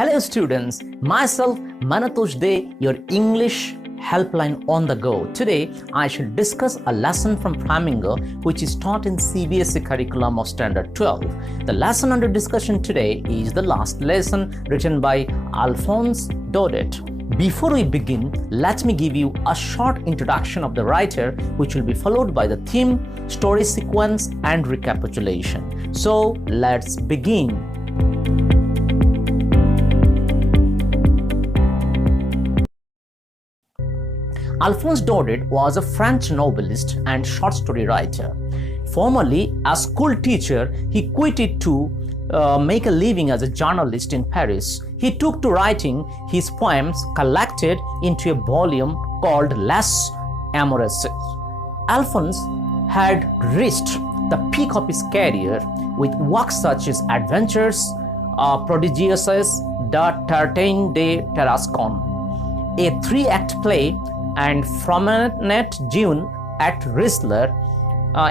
Hello students, myself Monotosh Dey, your English helpline on the go. Today I shall discuss a lesson from Flamingo which is taught in CBSE curriculum of Standard 12. The lesson under discussion today is the last lesson written by Alphonse Dorrit. Before we begin, let me give you a short introduction of the writer which will be followed by the theme, story sequence and recapitulation. So let's begin. Alphonse Dorrit was a French novelist and short story writer. Formerly a school teacher, he quit it to make a living as a journalist in Paris. He took to writing his poems collected into a volume called Les Amoureuses. Alphonse had reached the peak of his career with works such as Adventures, Prodigieuses, De Tartane de Tarascon, a 3-act play, and Promenade June at Whistler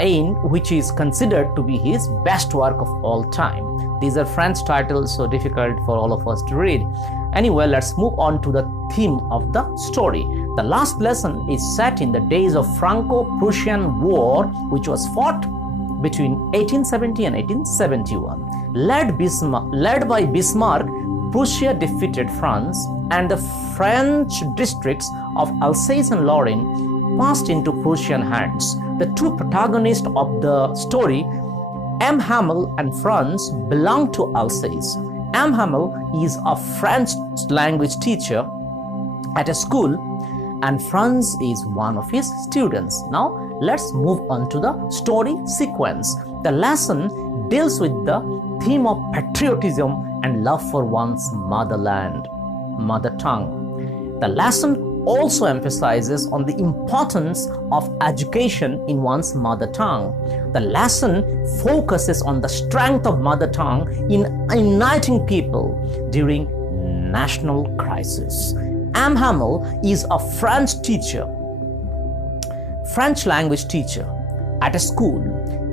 Inn, which is considered to be his best work of all time. These are French titles, so difficult for all of us to read. Anyway, let's move on to the theme of the story. The last lesson is set in the days of Franco-Prussian War, which was fought between 1870 and 1871. Led by Bismarck, Prussia defeated France, and the French districts of Alsace and Lorraine passed into Prussian hands. The two protagonists of the story, M. Hamel and Franz, belong to Alsace. M. Hamel is a French language teacher at a school, and Franz is one of his students. Now, let's move on to the story sequence. The lesson deals with the theme of patriotism and love for one's motherland, mother tongue. The lesson also emphasizes on the importance of education in one's mother tongue. The lesson focuses on the strength of mother tongue in uniting people during national crisis. M. Hamel is a French teacher, French language teacher at a school,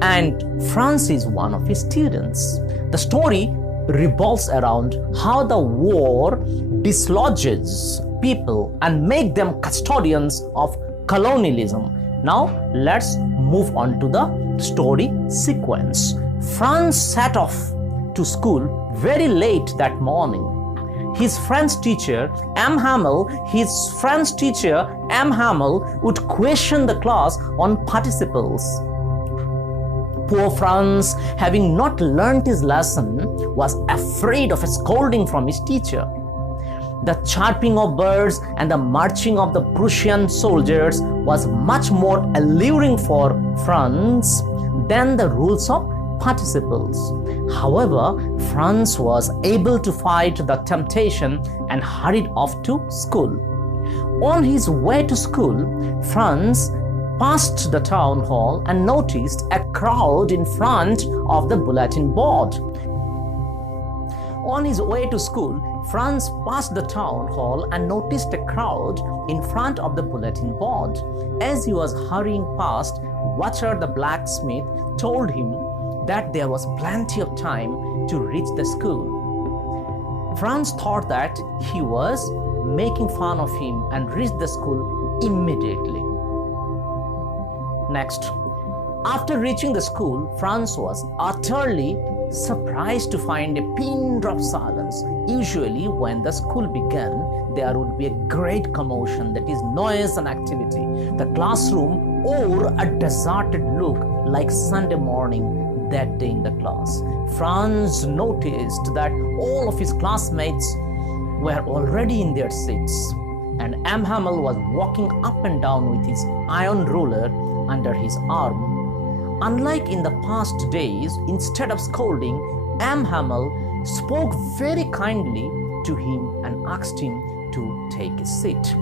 and Franz is one of his students. The story revolves around how the war dislodges people and make them custodians of colonialism. Now let's move on to the story sequence. Franz set off to school very late that morning. His French teacher, M. Hamel, would question the class on participles. Poor Franz, having not learnt his lesson, was afraid of a scolding from his teacher. The chirping of birds and the marching of the Prussian soldiers was much more alluring for Franz than the rules of participles. However, Franz was able to fight the temptation and hurried off to school. On his way to school, Franz passed the town hall and noticed a crowd in front of the bulletin board. On his way to school, Franz passed the town hall and noticed a crowd in front of the bulletin board. As he was hurrying past, Watcher the blacksmith told him that there was plenty of time to reach the school. Franz thought that he was making fun of him and reached the school immediately. Next, after reaching the school, Franz was utterly surprised to find a pin drop silence. Usually when the school began, there would be a great commotion, that is noise and activity. The classroom wore a deserted look like Sunday morning that day in the class. Franz noticed that all of his classmates were already in their seats, and M. Hamel was walking up and down with his iron ruler under his arm. Unlike in the past days, instead of scolding, M. Hamel spoke very kindly to him and asked him to take a seat.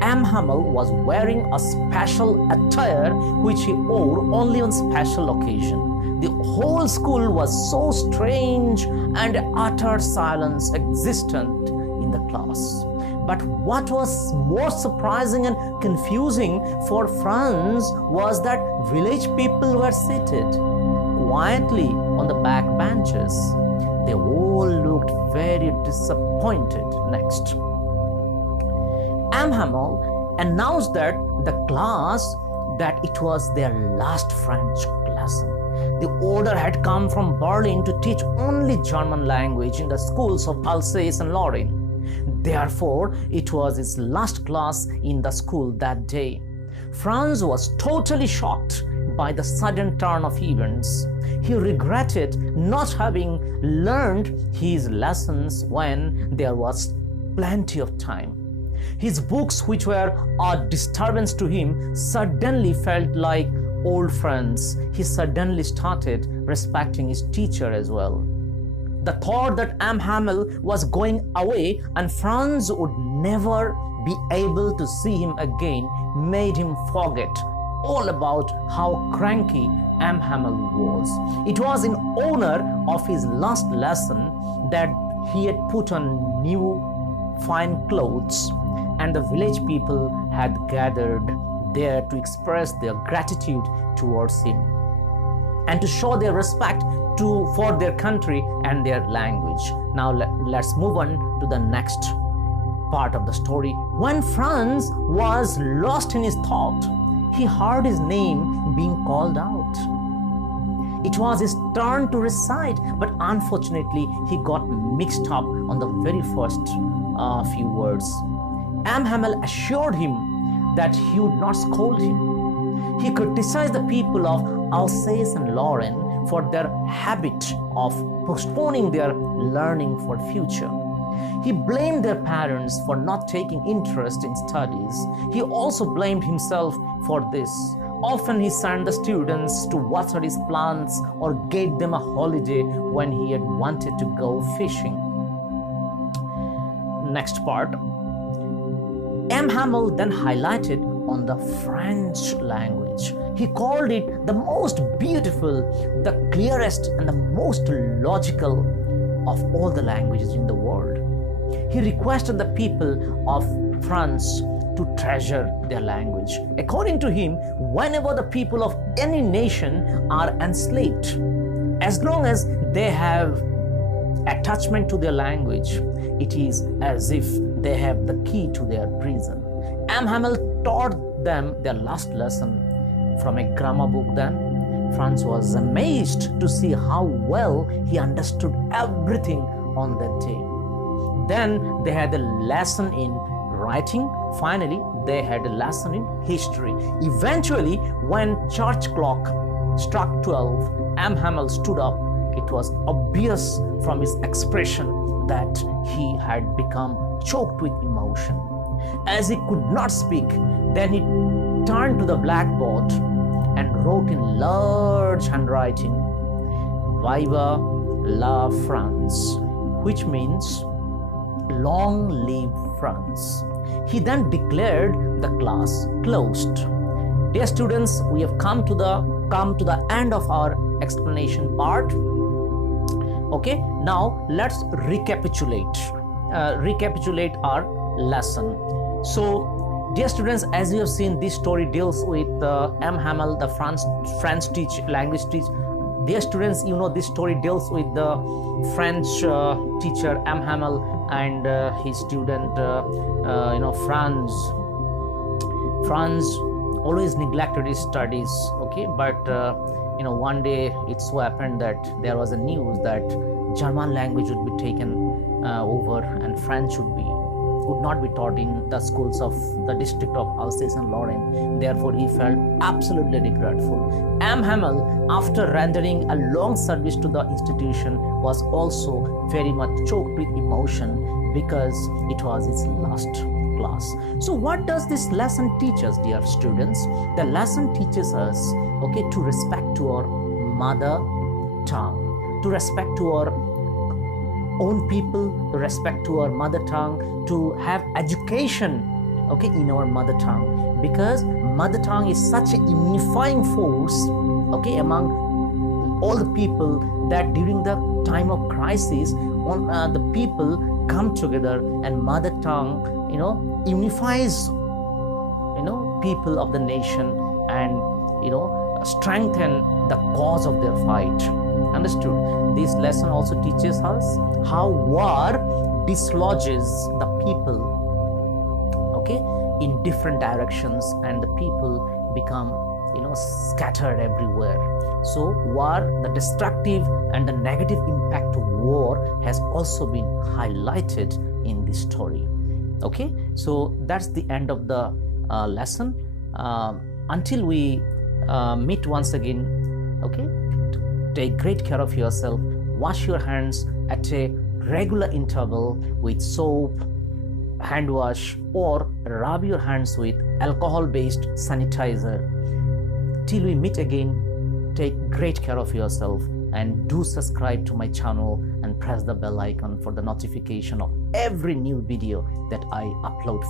M. Hamel was wearing a special attire which he wore only on special occasion. The whole school was so strange and utter silence existent in the class. But what was more surprising and confusing for Franz was that village people were seated quietly on the back benches. They all looked very disappointed. Next, Hamel announced that the class that it was their last French lesson. The order had come from Berlin to teach only German language in the schools of Alsace and Lorraine. Therefore, it was his last class in the school that day. Franz was totally shocked by the sudden turn of events. He regretted not having learned his lessons when there was plenty of time. His books, which were a disturbance to him, suddenly felt like old friends. He suddenly started respecting his teacher as well. The thought that Hamel was going away and Franz would never be able to see him again made him forget all about how cranky Hamel was. It was in honor of his last lesson that he had put on new fine clothes, and the village people had gathered there to express their gratitude towards him and to show their respect for their country and their language. Now let's move on to the next part of the story. When Franz was lost in his thought, he heard his name being called out. It was his turn to recite, but unfortunately he got mixed up on the very first few words. Hamel assured him that he would not scold him. He criticized the people of Alsace and Lorraine for their habit of postponing their learning for future. He blamed their parents for not taking interest in studies. He also blamed himself for this. Often he sent the students to water his plants or gave them a holiday when he had wanted to go fishing. Next part. Hamel then highlighted on the French language. He called it the most beautiful, the clearest, and the most logical of all the languages in the world. He requested the people of France to treasure their language. According to him, whenever the people of any nation are enslaved, as long as they have attachment to their language, it is as if they have the key to their prison. Hamel taught them their last lesson from a grammar book then. Franz was amazed to see how well he understood everything on that day. Then they had a lesson in writing. Finally, they had a lesson in history. Eventually, when church clock struck 12, Hamel stood up. It was obvious from his expression that he had become choked with emotion. As he could not speak, then he turned to the blackboard and wrote in large handwriting, "Viva la France," which means "Long live France." He then declared the class closed. Dear students, we have come to the end of our explanation part. Okay, now let's recapitulate our lesson. So, dear students, as you have seen, this story deals with Hamel, the French language teacher. Dear students, you know this story deals with the French teacher Hamel and his student, Franz. Franz always neglected his studies. Okay, but one day it so happened that there was a news that German language would be taken over and French would not be taught in the schools of the district of Alsace and Lorraine. Therefore, he felt absolutely regretful. Hamel, after rendering a long service to the institution, was also very much choked with emotion because it was his last class. So what does this lesson teach us, dear students? The lesson teaches us, to respect to our mother tongue, to respect to our own people, to respect to our mother tongue, to have education, in our mother tongue, because mother tongue is such a unifying force, among all the people, that during the time of crisis, the people come together and mother tongue, unifies, people of the nation and, strengthen the cause of their fight. Understood? This lesson also teaches us how war dislodges the people, okay, in different directions, and the people become, scattered everywhere. So war, the destructive and the negative impact of war has also been highlighted in this story. Okay, so that's the end of the lesson. Until we meet once again, okay, take great care of yourself. Wash your hands at a regular interval with soap, hand wash, or rub your hands with alcohol-based sanitizer. Till we meet again, take great care of yourself, and do subscribe to my channel and press the bell icon for the notification of every new video that I upload.